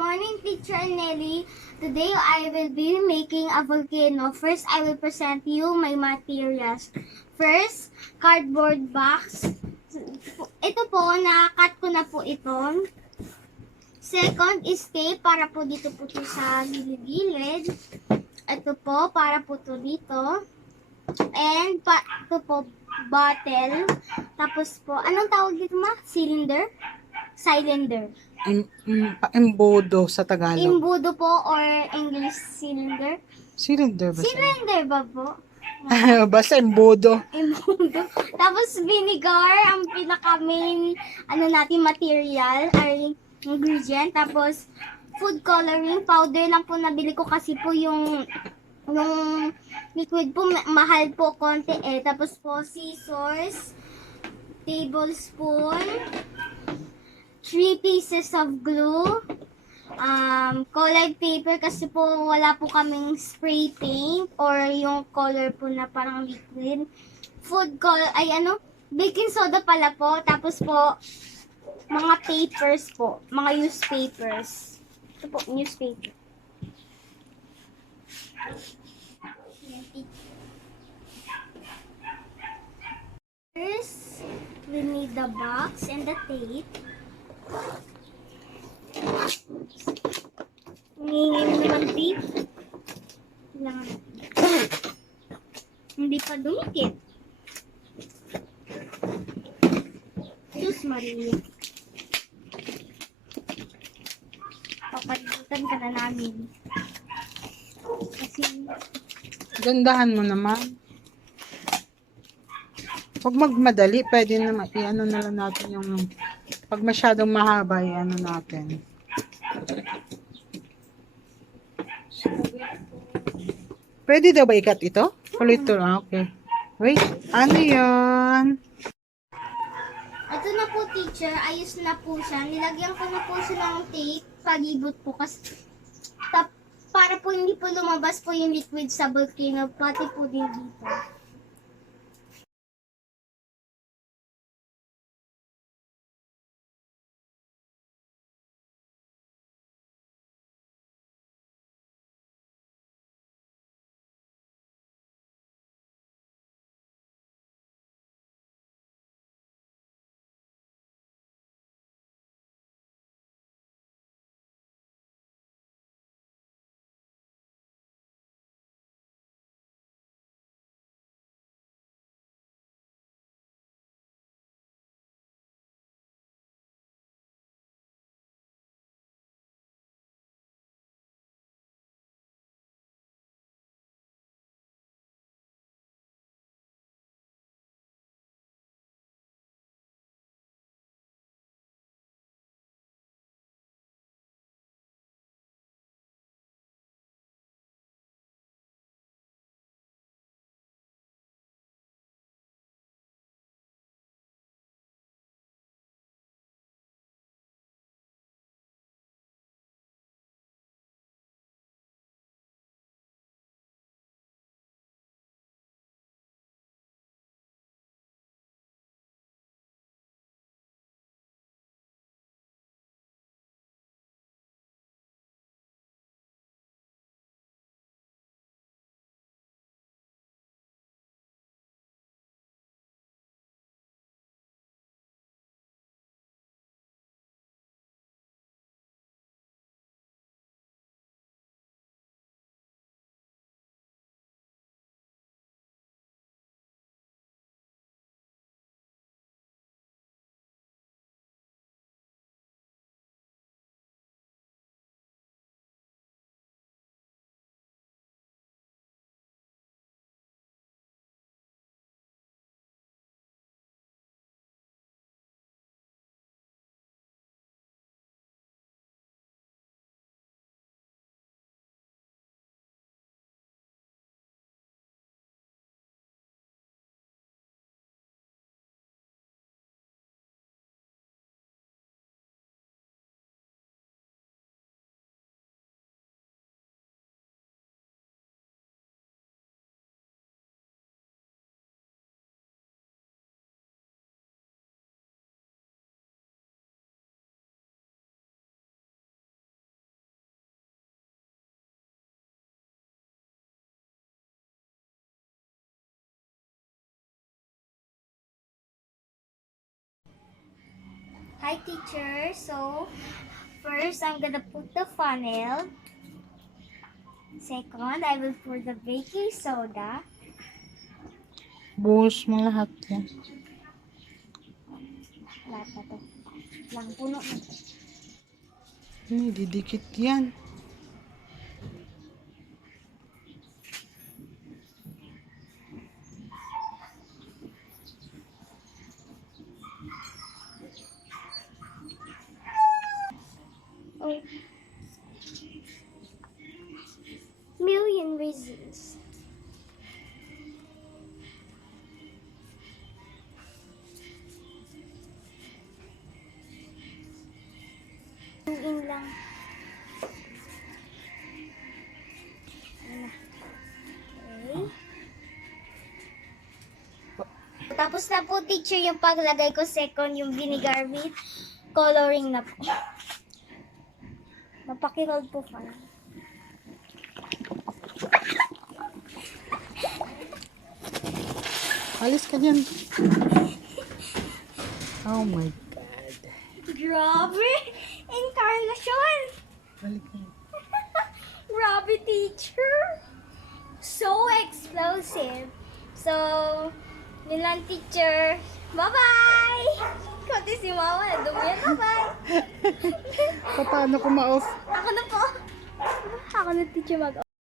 morning, Teacher Nelly. Today I will be making a volcano. First, I will present you my materials. First, cardboard box. Ito po, na-cut ko na po ito. Second is tape para po dito po ito sa gilid-gilid. Ito po, para po ito dito. And ito po, bottle. Tapos po, anong tawag dito ma? Cylinder? Cylinder. Embudo sa Tagalog. Imbudo po or English cylinder? Cylinder ba siya? Cylinder ba po? Basta embudo. Imbudo. Tapos vinegar, ang pinaka-main natin material ay ingredient. Tapos food coloring powder lang po nabili ko kasi po yung liquid po mahal po konti eh. Tapos po scissors, tablespoon, 3 pieces of glue, colored paper kasi po wala po kaming spray paint or yung color po na parang liquid. Food color, baking soda pala po. Tapos po, mga papers po, mga newspapers. Ito po, newspaper. First, we need the box and the tape. Ngayon naman tape. Kailangan hindi pa dumikit. Diyos Maria. Papalibutan ka na namin. Kasi Gandahan mo naman. Huwag magmadali. Pwede na i-ano na lang natin yung pag masyadong mahaba, i-ano natin. Pwede daw ba ikat ito? Kulito lang. Okay. Wait. Ano yan? ito na po, teacher. Ayos na po siya. Nilagyan ko na po siya ng tape. Pagibot po. Kasi para po hindi po lumabas po yung liquid sa volcano. Pati po din dito. Hi, teacher. So, first, I'm gonna put the funnel. Second, I will pour the baking soda. Buhos mo lahat yan. Lahat na to. Lang, puno na. Didikit yan. Oh. Million reasons. In lang. Okay. Tapos na po, teacher, yung paglagay ko. Second, yung vinegar with coloring na po. Mapakiroll po pa. Alis ka dyan. Oh my God. Grabe! Incarnation! Balik ka. Grabe, teacher! So explosive. So, yun lang, teacher. Bye-bye! Kunti si mama, dumi yan. Bye-bye! Paano ko ma-off? Ako na po. Ako na, teacher, mag